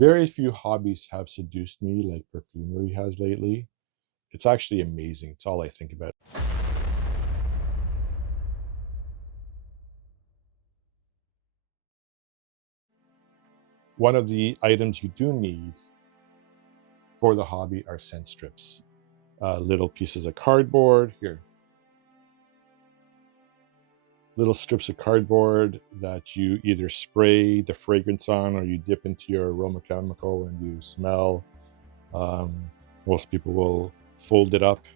Very few hobbies have seduced me like perfumery has lately. It's actually amazing. It's all I think about. One of the items you do need for the hobby are scent strips. Little pieces of cardboard here. Little strips of cardboard that you either spray the fragrance on or you dip into your aroma chemical and you smell. Most people will fold it up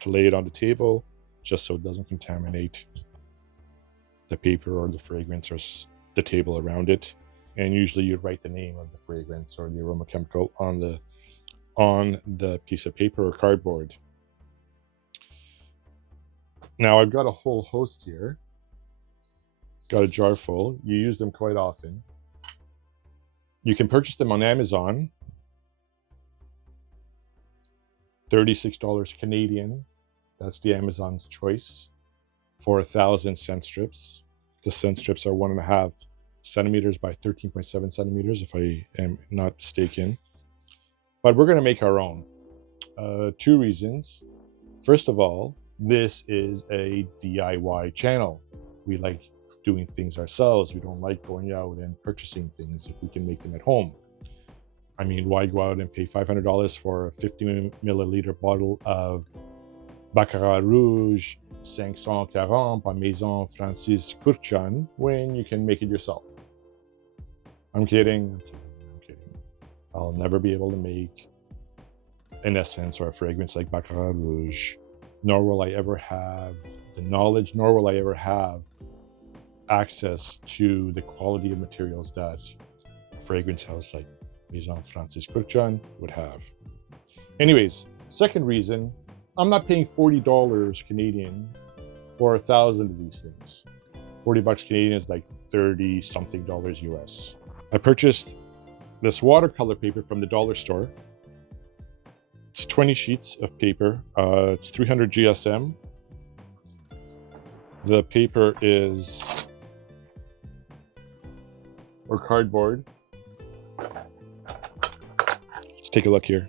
to lay it on the table just so it doesn't contaminate the paper or the fragrance or the table around it. And usually you write the name of the fragrance or the aroma chemical on the piece of paper or cardboard. Now I've got a whole host here. Got a jar full. You use them quite often. You can purchase them on Amazon. $36 Canadian. That's the Amazon's choice for 1,000 scent strips. The scent strips are 1.5 centimeters by 13.7 centimeters, if I am not mistaken. But we're going to make our own. 2 reasons. First of all, this is a DIY channel. We like doing things ourselves. We don't like going out and purchasing things if we can make them at home. I mean, why go out and pay $500 for a 50 milliliter bottle of Baccarat Rouge 540 by Maison Francis Kurkdjian when you can make it yourself? I'm kidding. I'll never be able to make an essence or a fragrance like Baccarat Rouge, nor will I ever have the knowledge, nor will I ever have access to the quality of materials that a fragrance house like Maison Francis Kurkdjian would have. Anyways, second reason, I'm not paying $40 Canadian for 1,000 of these things. 40 bucks Canadian is like 30 something dollars US. I purchased this watercolor paper from the dollar store. It's 20 sheets of paper. It's 300 GSM. The paper is, or cardboard. Let's take a look here.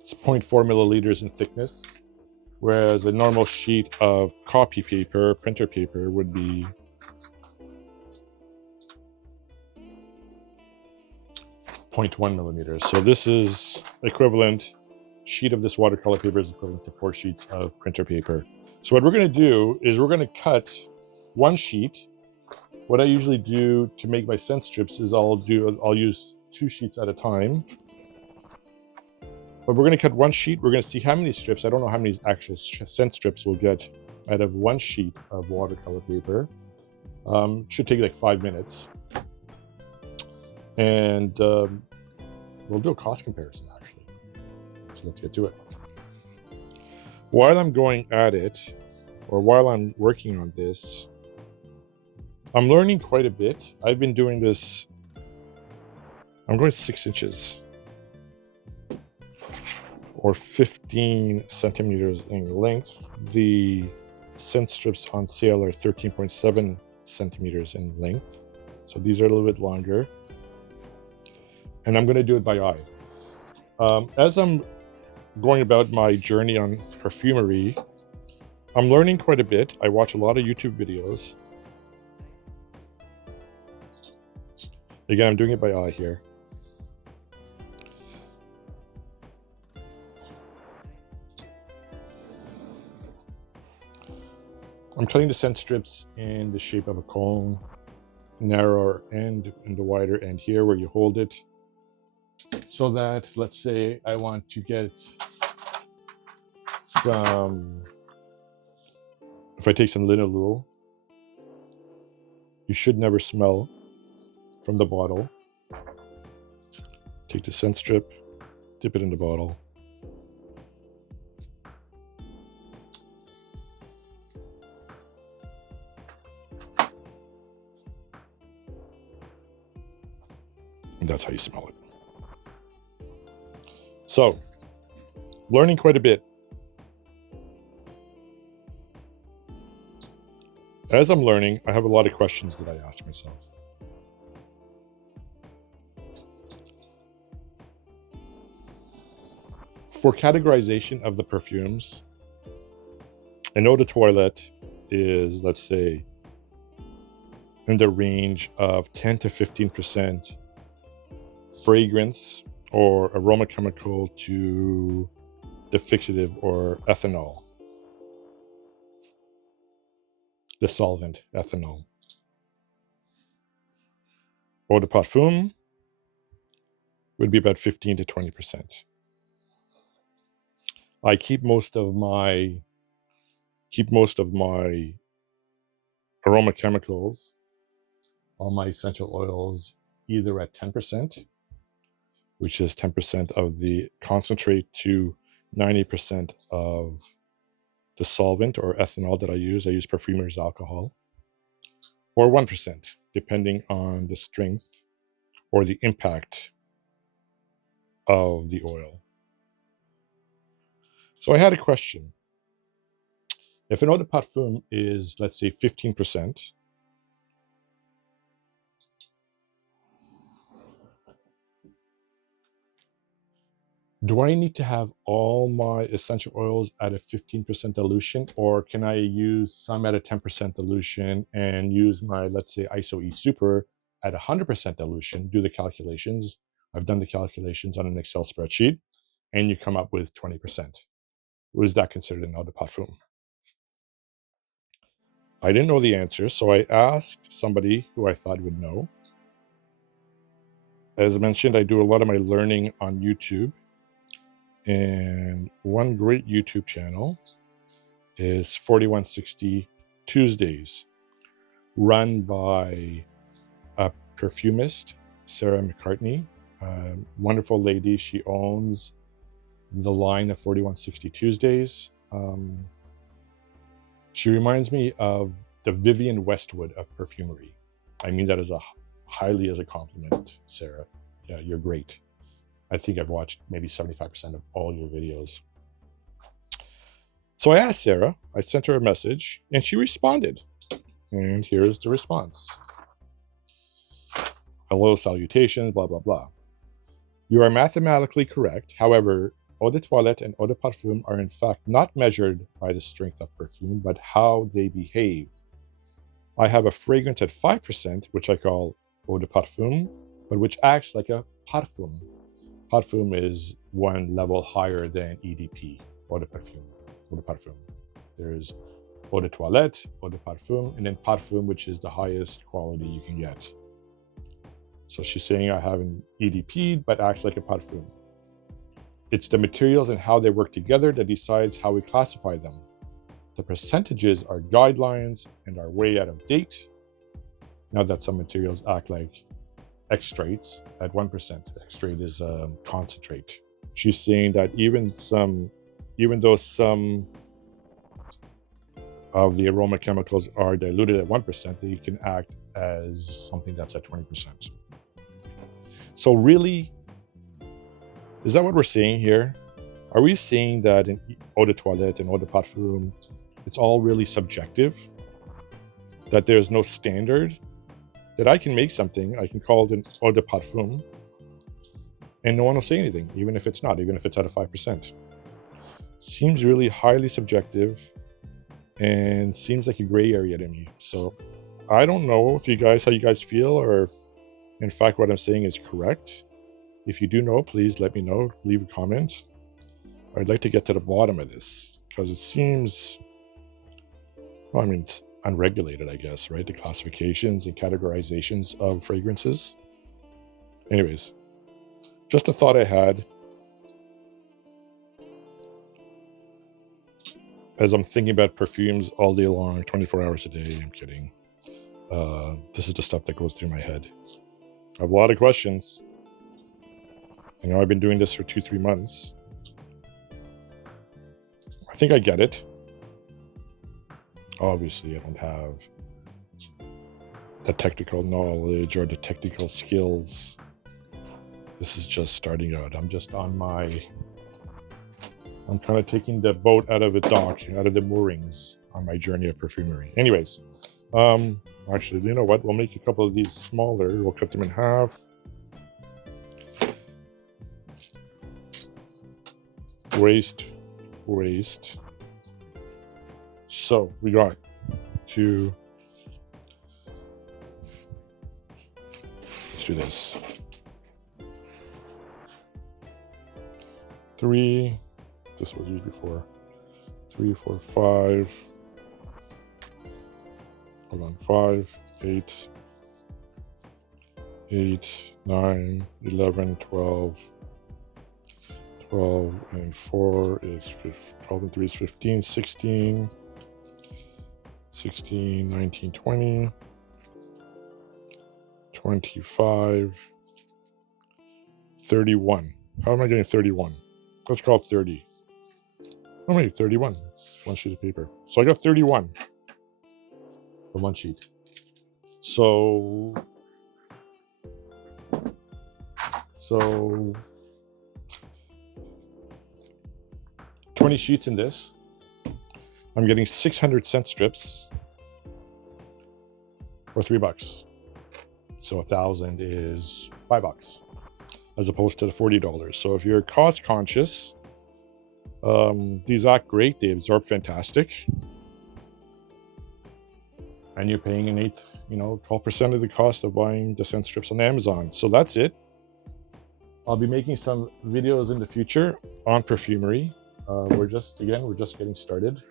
It's 0.4 milliliters in thickness, whereas a normal sheet of copy paper, printer paper, would be 0.1 millimeters. So this is equivalent, sheet of this watercolor paper is equivalent to 4 sheets of printer paper. So what we're going to do is we're going to cut one sheet. What I usually do to make my scent strips is I'll use 2 sheets at a time. But we're going to cut one sheet. We're going to see how many strips. I don't know how many actual scent strips we'll get out of one sheet of watercolor paper. Should take like 5 minutes. And we'll do a cost comparison, actually. So let's get to it. While I'm going at it, or while I'm working on this, I'm learning quite a bit. I've been doing this, I'm going 6 inches. Or 15 centimeters in length. The scent strips on sale are 13.7 centimeters in length. So these are a little bit longer. And I'm going to do it by eye. As I'm going about my journey on perfumery, I'm learning quite a bit. I watch a lot of YouTube videos. Again, I'm doing it by eye here. I'm cutting the scent strips in the shape of a cone, narrower end and the wider end here where you hold it. So that, let's say I want to get some, if I take some linalool, you should never smell from the bottle. Take the scent strip, dip it in the bottle. And that's how you smell it. So, learning quite a bit. As I'm learning, I have a lot of questions that I ask myself. For categorization of the perfumes, an eau de toilette is, let's say, in the range of 10 to 15% fragrance or aroma chemical to the fixative or ethanol, the solvent, ethanol. Eau de parfum would be about 15 to 20%. I keep most of my aroma chemicals, all my essential oils, either at 10%, which is 10% of the concentrate to 90% of the solvent or ethanol that I use. I use Perfumery's alcohol, or 1%, depending on the strength or the impact of the oil. So I had a question. If an eau de parfum is, let's say, 15%, do I need to have all my essential oils at a 15% dilution, or can I use some at a 10% dilution and use my, let's say, ISO E Super at 100% dilution, do the calculations? I've done the calculations on an Excel spreadsheet, and you come up with 20%. Was that considered an eau de parfum? I didn't know the answer, so I asked somebody who I thought would know. As I mentioned, I do a lot of my learning on YouTube, and one great YouTube channel is 4160 Tuesdays, run by a perfumist, Sarah McCartney, a wonderful lady. She owns the line of 4160 Tuesdays. She reminds me of the Vivienne Westwood of Perfumery. I mean that as highly as a compliment, Sarah. Yeah, you're great. I think I've watched maybe 75% of all your videos. So I asked Sarah, I sent her a message, and she responded. And here's the response. Hello, salutations, blah, blah, blah. You are mathematically correct. However, eau de toilette and eau de parfum are in fact not measured by the strength of perfume, but how they behave. I have a fragrance at 5%, which I call eau de parfum, but which acts like a parfum. Parfum is one level higher than EDP, eau de parfum. There's eau de toilette, eau de parfum, and then parfum, which is the highest quality you can get. So she's saying I have an EDP, but acts like a parfum. It's the materials and how they work together that decides how we classify them. The percentages are guidelines and are way out of date. Now that some materials act like extracts at 1%. Extract is concentrate. She's saying that even though some of the aroma chemicals are diluted at 1%, they can act as something that's at 20%. So really, is that what we're saying here? Are we saying that in eau de toilette and eau de parfum, it's all really subjective? That there's no standard? That I can make something, I can call it an eau de parfum, and no one will say anything, even if it's not, even if it's at a 5%. Seems really highly subjective and seems like a gray area to me. So I don't know if how you guys feel, or if in fact what I'm saying is correct. If you do know, please let me know, leave a comment. I'd like to get to the bottom of this, because it seems, well, I mean, it's unregulated, I guess, right? The classifications and categorizations of fragrances. Anyways, just a thought I had as I'm thinking about perfumes all day long, 24 hours a day. I'm kidding. This is the stuff that goes through my head. I have a lot of questions. You know, I've been doing this for 2-3 months. I think I get it. Obviously, I don't have the technical knowledge or the technical skills. This is just starting out. I'm kind of taking the boat out of the dock, out of the moorings on my journey of perfumery. Anyways, Actually, you know what? We'll make a couple of these smaller. We'll cut them in half. Waste. So we got two. Let's do this. 3. This was used before. 3, 4, 5. Hold on. 5, 8, 9, 11, 12. 12 and 4 is 12 and 3 is 15, 16, 19, 20, 25, 31. How am I getting 31? Let's call it 30. Oh, wait, 31. It's one sheet of paper. So I got 31 from one sheet. So 20 sheets in this. I'm getting 600 scent strips for $3. So 1,000 is $5 as opposed to the $40. So if you're cost conscious, these act great. They absorb fantastic. And you're paying an 12% of the cost of buying the scent strips on Amazon. So that's it. I'll be making some videos in the future on perfumery. We're just getting started.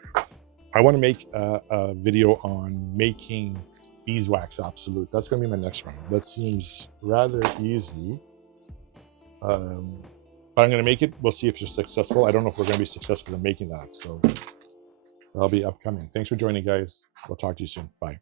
I want to make a video on making beeswax absolute. That's going to be my next one. That seems rather easy. But I'm going to make it. We'll see if you're successful. I don't know if we're going to be successful in making that. So that'll be upcoming. Thanks for joining, guys. We'll talk to you soon. Bye.